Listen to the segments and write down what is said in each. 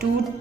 2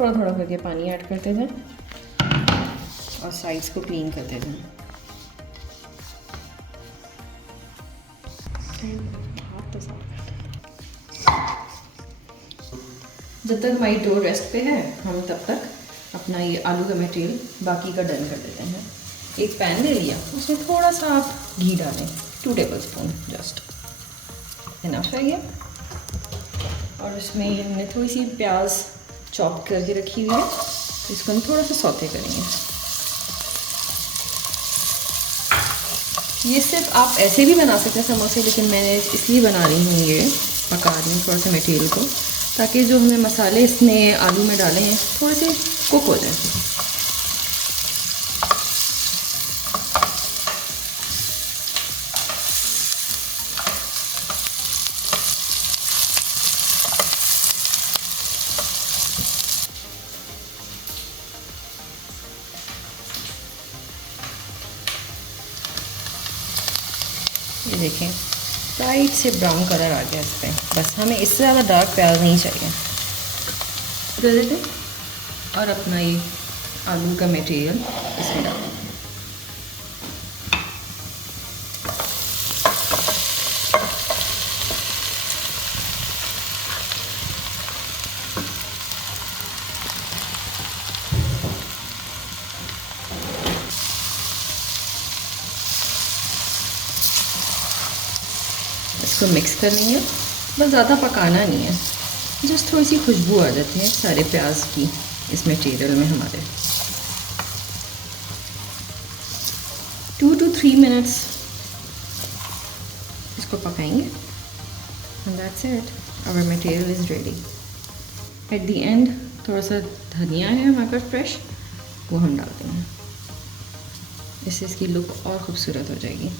थोड़ा थोड़ा करके पानी ऐड करते जाएं और साइड्स को क्लीन करते जाएं। हाथ तो साफ करते हैं। जब तक हमारी डो रेस्ट पे है हम तब तक अपना ये आलू का मटेरियल बाकी का डन कर देते हैं। एक पैन ले लिया, उसमें थोड़ा सा आप घी डालें, 2 टेबलस्पून जस्ट इनफ है ये। और उसमें हमने थोड़ी सी प्याज चॉप करके रखी हुई है, इसको हम थोड़ा सा सौते करेंगे। ये सिर्फ आप ऐसे भी बना सकते हैं समोसे, लेकिन मैंने इसलिए बना रही हूँ, ये पका रही हूँ थोड़ा सा मटेरियल को, ताकि जो हमने मसाले इसमें आलू में डाले हैं थोड़े से कुक हो जाए। ये देखें लाइट से ब्राउन कलर आ गया इस पर, बस हमें इससे ज़्यादा डार्क प्याज नहीं चाहिए। कर देते और अपना ये आलू का मटेरियल इसमें डाल दें। इसको मिक्स कर लेंगे, बस ज़्यादा पकाना नहीं है, जस्ट थोड़ी सी खुशबू आ जाती है सारे प्याज की इस मटेरियल में हमारे। 2 to 3 मिनट्स इसको पकाएंगे and that's it, our material is ready. At the end थोड़ा सा धनिया है हमारे पास फ्रेश, वो हम डाल देंगे, इससे इसकी लुक और ख़ूबसूरत हो जाएगी।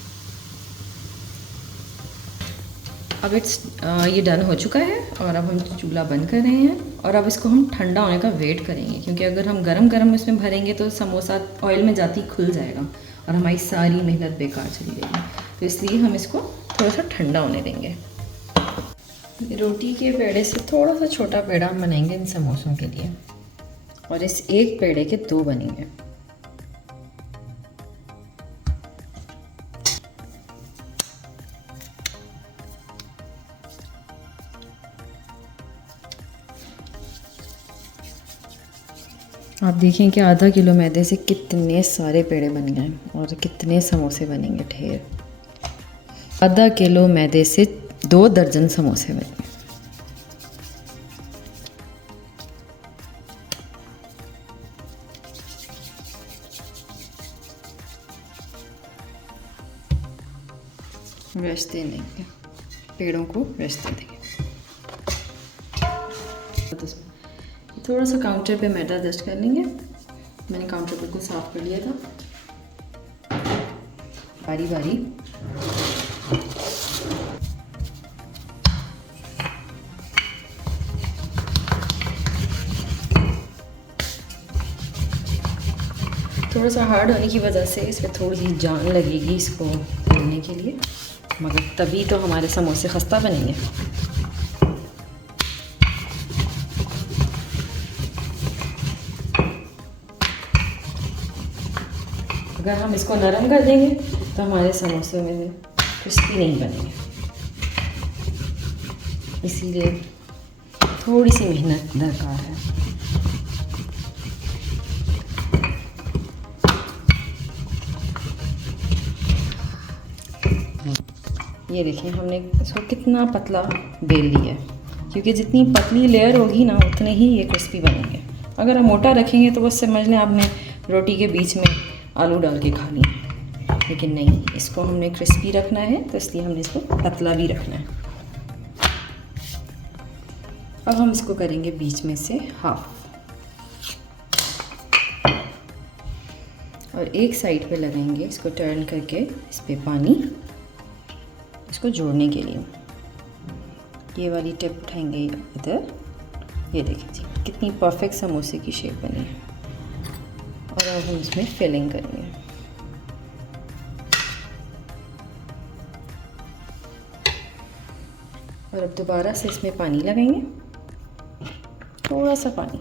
अब ये डन हो चुका है और अब हम चूल्हा बंद कर रहे हैं और अब इसको हम ठंडा होने का वेट करेंगे, क्योंकि अगर हम गरम गरम इसमें भरेंगे तो समोसा ऑयल में जाती खुल जाएगा और हमारी सारी मेहनत बेकार चली जाएगी। तो इसलिए हम इसको थोड़ा सा ठंडा होने देंगे। रोटी के पेड़े से थोड़ा सा छोटा पेड़ा हम बनाएंगे इन समोसों के लिए, और इस एक पेड़े के 2 बनेंगे। आप देखें कि आधा किलो मैदे से कितने सारे पेड़े बन गए और कितने समोसे बनेंगे ढेर। आधा किलो मैदे से 2 दर्जन समोसे बने। रेस्ट दे देंगे, पेड़ों को रेस्ट दे देंगे। थोड़ा सा काउंटर पे मैदा डस्ट कर लेंगे। मैंने काउंटर बिल्कुल साफ़ कर लिया था, बारी बारी। थोड़ा सा हार्ड होने की वजह से इस पर थोड़ी सी जान लगेगी इसको बेलने के लिए, मगर तभी तो हमारे समोसे खस्ता बनेंगे। अगर हम इसको नरम कर देंगे तो हमारे समोसे में क्रिस्पी नहीं बनेंगे, इसीलिए थोड़ी सी मेहनत दरकार है। ये देखिए हमने इसको कितना पतला बेल लिया है, क्योंकि जितनी पतली लेयर होगी ना उतने ही ये क्रिस्पी बनेंगे। अगर हम मोटा रखेंगे तो बस समझ लें आपने रोटी के बीच में आलू डाल के खा ली, लेकिन नहीं, इसको हमने क्रिस्पी रखना है तो इसलिए हमने इसको पतला भी रखना है। अब हम इसको करेंगे बीच में से हाफ, और एक साइड पे लगाएंगे इसको टर्न करके इस पे पानी, इसको जोड़ने के लिए ये वाली टिप उठाएंगे इधर। ये देखिए जी कितनी परफेक्ट समोसे की शेप बनी है, और अब हम इसमें फिलिंग करेंगे। और अब दोबारा से इसमें पानी लगाएंगे, थोड़ा सा पानी,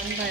1 by